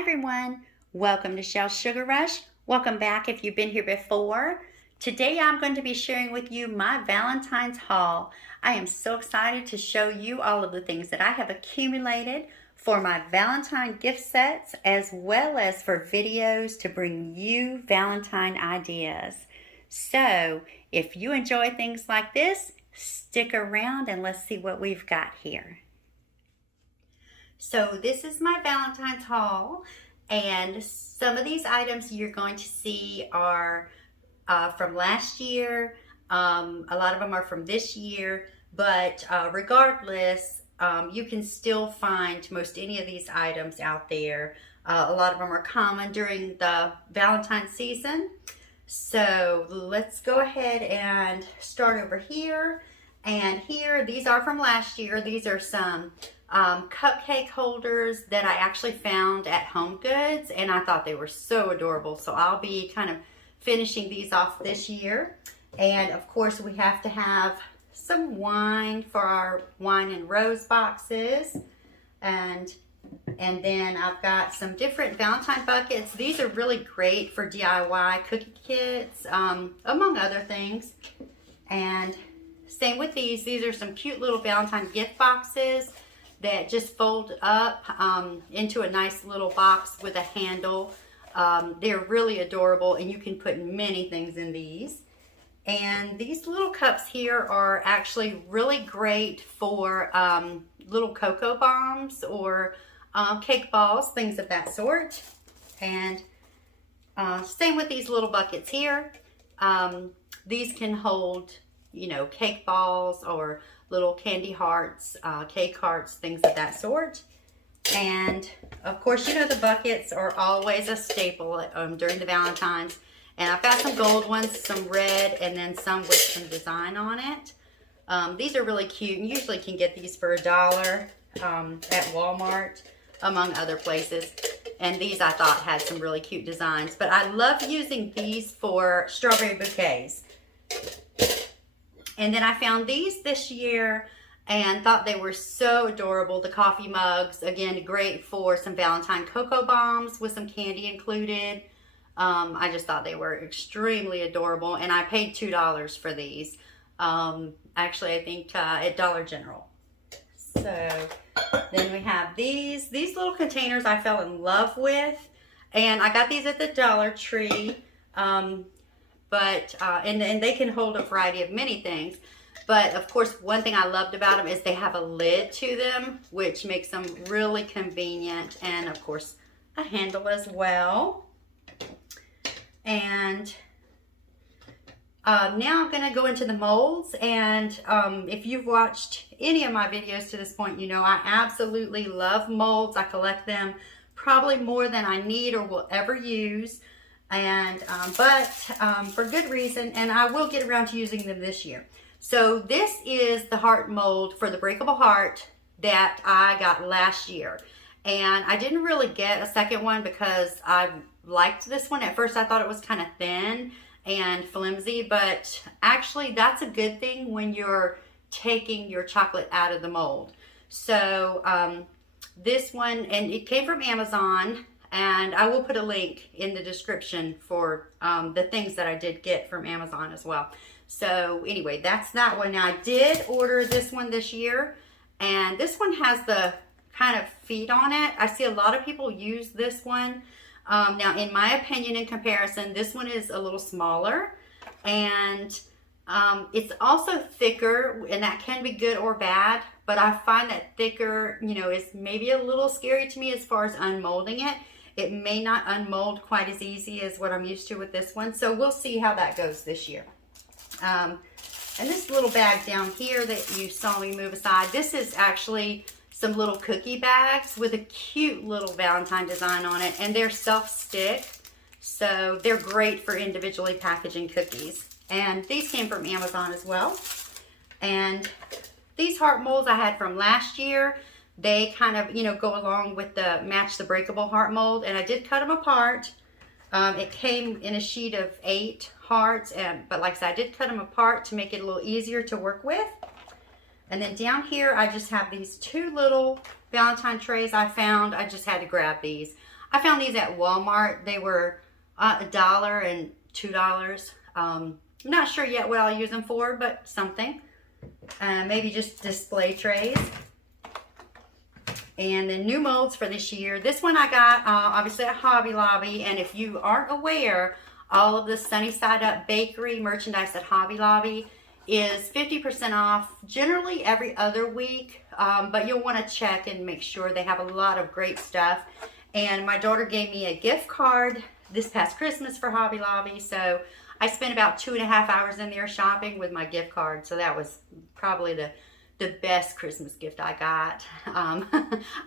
everyone, welcome to Shell's Sugar Rush. Welcome back if you've been here before. Today I'm going to be sharing with you my Valentine's haul. I am so excited to show you all of the things that I have accumulated for my Valentine gift sets, as well as for videos to bring you Valentine ideas. So if you enjoy things like this, stick around and let's see what we've got here. So this is my Valentine's haul, and some of these items you're going to see are from last year. A lot of them are from this year, but regardless, you can still find most any of these items out there. A lot of them are common during the Valentine season. So let's go ahead and start over here. And here, these are from last year. These are some cupcake holders that I actually found at Home Goods, and I thought they were so adorable. So I'll be kind of finishing these off this year. And of course, we have to have some wine for our wine and rose boxes. And then I've got some different Valentine buckets. These are really great for DIY cookie kits, among other things. And same with these. These are some cute little Valentine gift boxes that just fold up into a nice little box with a handle. They're really adorable, and you can put many things in these. And these little cups here are actually really great for little cocoa bombs or cake balls, things of that sort. And same with these little buckets here. These can hold, you know, cake balls or little candy hearts, cake hearts, things of that sort. And of course, you know, the buckets are always a staple during the Valentines. And I've got some gold ones, some red, and then some with some design on it. These are really cute, and usually can get these for $1 at Walmart, among other places. And these I thought had some really cute designs. But I love using these for strawberry bouquets. And then I found these this year and thought they were so adorable. The coffee mugs, again, great for some Valentine cocoa bombs with some candy included. I just thought they were extremely adorable, and I paid $2 for these. Actually, I think at Dollar General. So then we have these little containers I fell in love with, and I got these at the Dollar Tree. And they can hold a variety of many things. But of course, one thing I loved about them is they have a lid to them, which makes them really convenient. And of course, a handle as well. And now I'm going to go into the molds. And if you've watched any of my videos to this point, you know I absolutely love molds. I collect them probably more than I need or will ever use. And but for good reason, and I will get around to using them this year. So this is the heart mold for the Breakable heart that I got last year, and I didn't really get a second one because I liked this one. At first I thought it was kind of thin and flimsy, but actually that's a good thing when you're taking your chocolate out of the mold. So this one, and it came from Amazon. And I will put a link in the description for the things that I did get from Amazon as well. So anyway, that's that one. Now I did order this one this year, and this one has the kind of feet on it. I see a lot of people use this one. Now in my opinion, in comparison, this one is a little smaller, and it's also thicker, and that can be good or bad. But I find that thicker, you know, is maybe a little scary to me as far as unmolding it. It may not unmold quite as easy as what I'm used to with this one. So we'll see how that goes this year. And this little bag down here that you saw me move aside, this is actually some little cookie bags with a cute little Valentine design on it. And they're self-stick, so they're great for individually packaging cookies. And these came from Amazon as well. And these heart molds I had from last year. They kind of, you know, go along with match the Breakable heart mold, and I did cut them apart. It came in a sheet of 8 hearts, but like I said, I did cut them apart to make it a little easier to work with. And then down here, I just have these 2 little Valentine trays I found. I just had to grab these. I found these at Walmart. They were $1 and $2. I'm not sure yet what I'll use them for, but something. Maybe just display trays. And then new molds for this year. This one I got obviously at Hobby Lobby. And if you aren't aware, all of the Sunny Side Up Bakery merchandise at Hobby Lobby is 50% off generally every other week. But you'll want to check and make sure. They have a lot of great stuff. And my daughter gave me a gift card this past Christmas for Hobby Lobby. So I spent about 2.5 hours in there shopping with my gift card. So that was probably the best Christmas gift I got.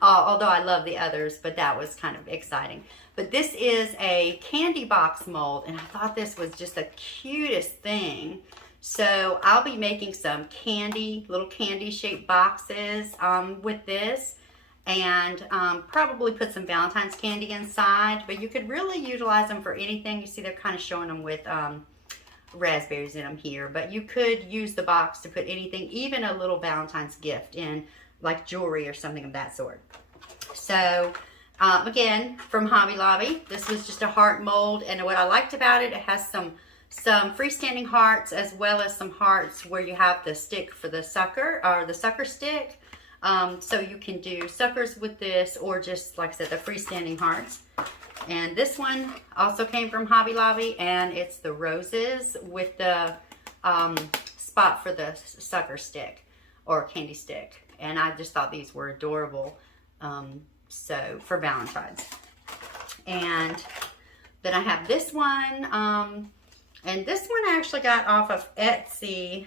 Although I love the others, but that was kind of exciting. But this is a candy box mold, and I thought this was just the cutest thing. So I'll be making some little candy shaped boxes with this, and probably put some Valentine's candy inside, but you could really utilize them for anything. You see they're kind of showing them with raspberries in them here, but you could use the box to put anything, even a little Valentine's gift in, like jewelry or something of that sort. So again, from Hobby Lobby, this was just a heart mold, and what I liked about it, it has some freestanding hearts as well as some hearts where you have the stick for the sucker, or the sucker stick. So you can do suckers with this, or just, like I said, the freestanding hearts. And this one also came from Hobby Lobby, and it's the roses with the spot for the sucker stick or candy stick. And I just thought these were adorable. So for Valentine's. And then I have this one, and this one I actually got off of Etsy.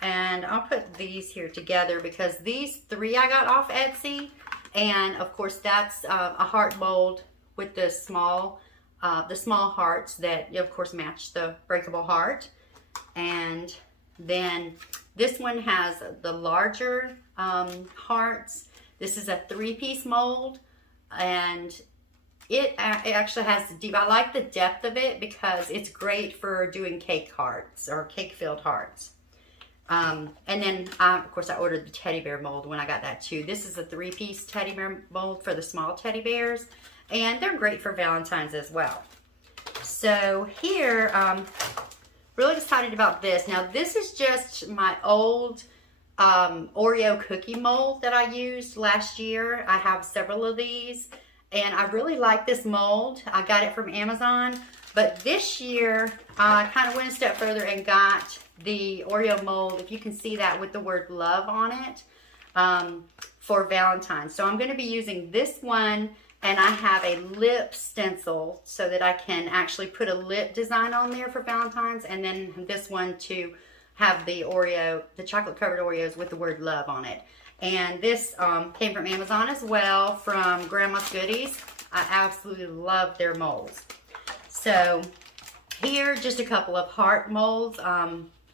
And I'll put these here together because these 3 I got off Etsy. And of course that's a heart mold with the small hearts that of course match the breakable heart. And then this one has the larger hearts. This is a 3-piece mold, and it actually has deep. I like the depth of it because it's great for doing cake hearts or cake filled hearts. And then, of course, I ordered the teddy bear mold when I got that too. This is a 3-piece teddy bear mold for the small teddy bears, and they're great for Valentine's as well. So here, really excited about this. Now, this is just my old Oreo cookie mold that I used last year. I have several of these, and I really like this mold. I got it from Amazon, but this year, I kind of went a step further and got the Oreo mold, if you can see that, with the word love on it, for Valentine's. So I'm going to be using this one, and I have a lip stencil so that I can actually put a lip design on there for Valentine's, and then this one to have the Oreo, the chocolate covered Oreos with the word love on it. And this came from Amazon as well, from Grandma's Goodies. I absolutely love their molds. So here, just a couple of heart molds.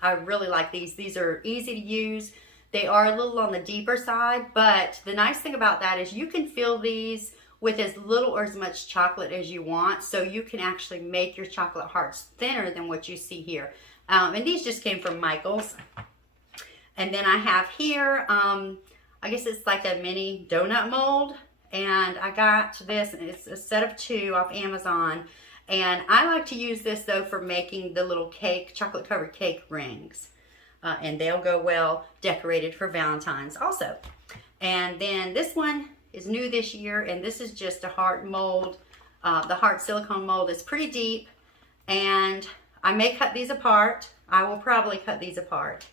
I really like these. These are easy to use. They are a little on the deeper side, but the nice thing about that is you can fill these with as little or as much chocolate as you want. So you can actually make your chocolate hearts thinner than what you see here. And these just came from Michael's. And then I have here, I guess it's like a mini donut mold. And I got this, and it's a set of 2 off Amazon. And I like to use this though for making the little cake, chocolate covered cake rings. And they'll go well decorated for Valentine's also. And then this one is new this year, and this is just a heart mold. The Heart Silicone mold is pretty deep, and I may cut these apart. I will probably cut these apart.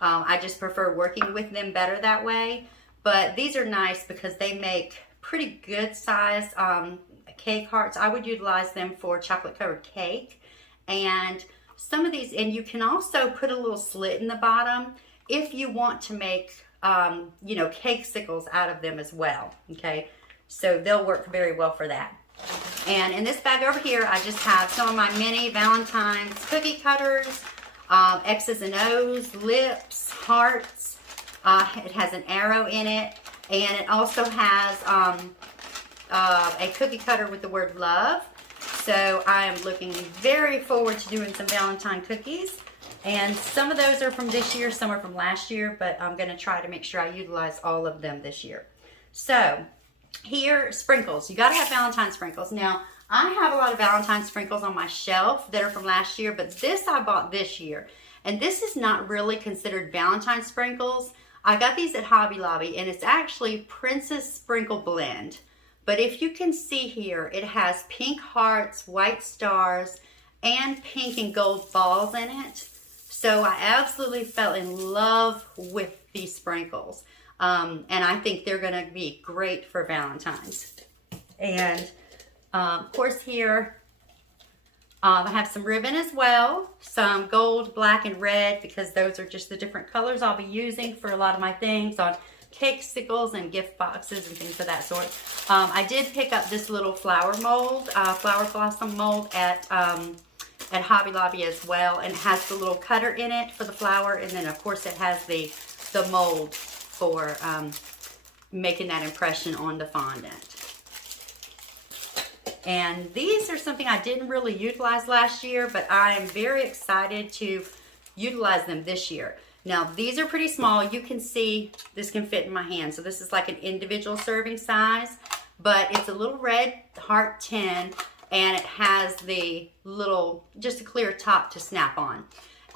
I just prefer working with them better that way. But these are nice because they make pretty good size cake hearts. I would utilize them for chocolate covered cake. And some of these, and you can also put a little slit in the bottom if you want to make, you know, cake sickles out of them as well. Okay, so they'll work very well for that. And in this bag over here, I just have some of my mini Valentine's cookie cutters, X's and O's, lips, hearts. It has an arrow in it, and it also has a cookie cutter with the word love. So I am looking very forward to doing some Valentine cookies. And some of those are from this year, some are from last year, but I'm going to try to make sure I utilize all of them this year. So here, sprinkles. You got to have Valentine sprinkles. Now, I have a lot of Valentine sprinkles on my shelf that are from last year, but this I bought this year. And this is not really considered Valentine sprinkles. I got these at Hobby Lobby, and it's actually Princess Sprinkle Blend. But if you can see here, it has pink hearts, white stars, and pink and gold balls in it. So I absolutely fell in love with these sprinkles. And I think they're gonna be great for Valentine's. And of course here, I have some ribbon as well, some gold, black, and red, because those are just the different colors I'll be using for a lot of my things on cake sickles and gift boxes and things of that sort. I did pick up this little flower mold, flower blossom mold at Hobby Lobby as well, and it has the little cutter in it for the flower, and then of course it has the mold for making that impression on the fondant. And these are something I didn't really utilize last year, but I am very excited to utilize them this year. Now, these are pretty small. You can see this can fit in my hand. So this is like an individual serving size, but it's a little red heart tin, and it has the little, just a clear top to snap on.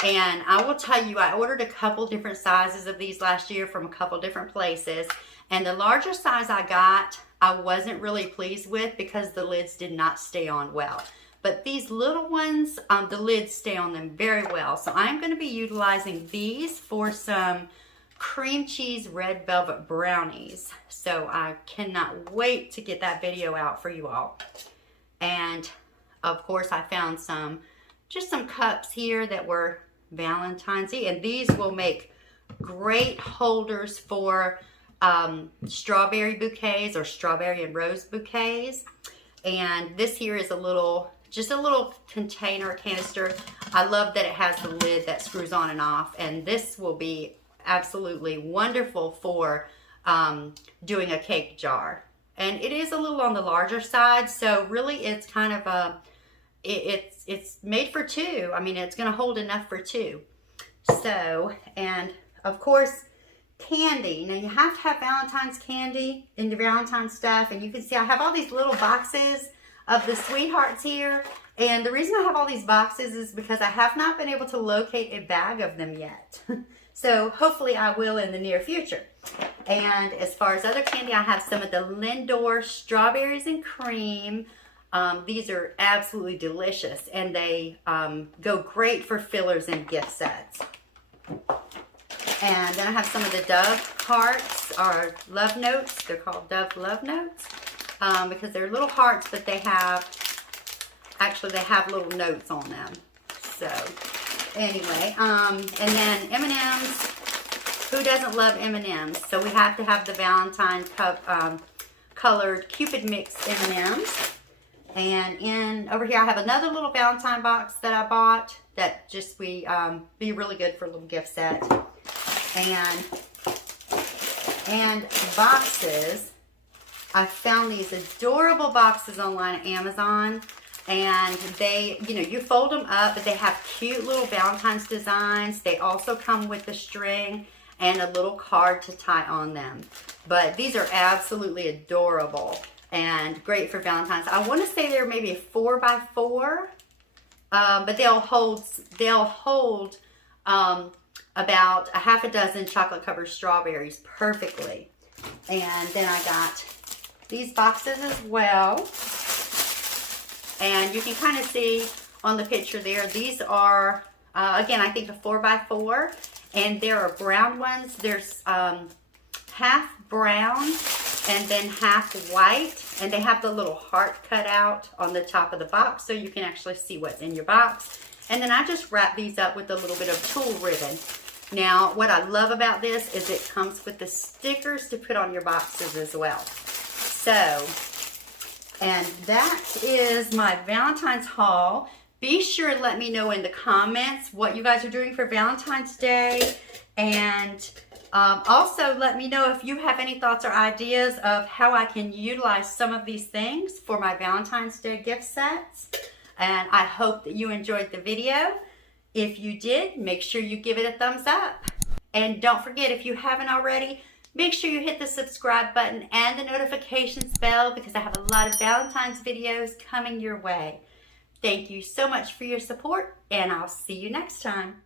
And I will tell you, I ordered a couple different sizes of these last year from a couple different places. And the larger size I got, I wasn't really pleased with because the lids did not stay on well. But these little ones, the lids stay on them very well. So I'm going to be utilizing these for some cream cheese red velvet brownies. So I cannot wait to get that video out for you all. And of course I found just some cups here that were Valentine's-y. And these will make great holders for strawberry bouquets or strawberry and rose bouquets. And this here is just a little container, canister. I love that it has the lid that screws on and off, and this will be absolutely wonderful for doing a cake jar. And it is a little on the larger side, so really it's kind of it's made for two. I mean, it's gonna hold enough for two. So, and of course, candy. Now you have to have Valentine's candy in the Valentine's stuff, and you can see I have all these little boxes of the sweethearts here. And the reason I have all these boxes is because I have not been able to locate a bag of them yet. So hopefully I will in the near future. And as far as other candy, I have some of the Lindor strawberries and cream. These are absolutely delicious, and they go great for fillers and gift sets. And then I have some of the Dove hearts or love notes. They're called Dove love notes because they're little hearts, but they have little notes on them. So anyway, and then M&Ms. Who doesn't love M&Ms? So we have to have the Valentine colored Cupid mix M&Ms. And over here I have another little Valentine box that I bought that just be really good for a little gift set. And boxes. I found these adorable boxes online at Amazon, and they, you fold them up, but they have cute little Valentine's designs. They also come with the string and a little card to tie on them. But these are absolutely adorable and great for Valentine's. I want to say they're maybe a 4x4, but they'll hold about a half a dozen chocolate covered strawberries perfectly. And then I got these boxes as well. And you can kind of see on the picture there, these are, again, I think a 4x4. And there are brown ones. There's half brown and then half white. And they have the little heart cut out on the top of the box so you can actually see what's in your box. And then I just wrap these up with a little bit of tulle ribbon. Now, what I love about this is it comes with the stickers to put on your boxes as well. So, and that is my Valentine's haul. Be sure to let me know in the comments what you guys are doing for Valentine's Day. And also let me know if you have any thoughts or ideas of how I can utilize some of these things for my Valentine's Day gift sets. And I hope that you enjoyed the video. If you did, make sure you give it a thumbs up. And don't forget, if you haven't already, Make sure you hit the subscribe button and the notifications bell because I have a lot of Valentine's videos coming your way. Thank you so much for your support, and I'll see you next time.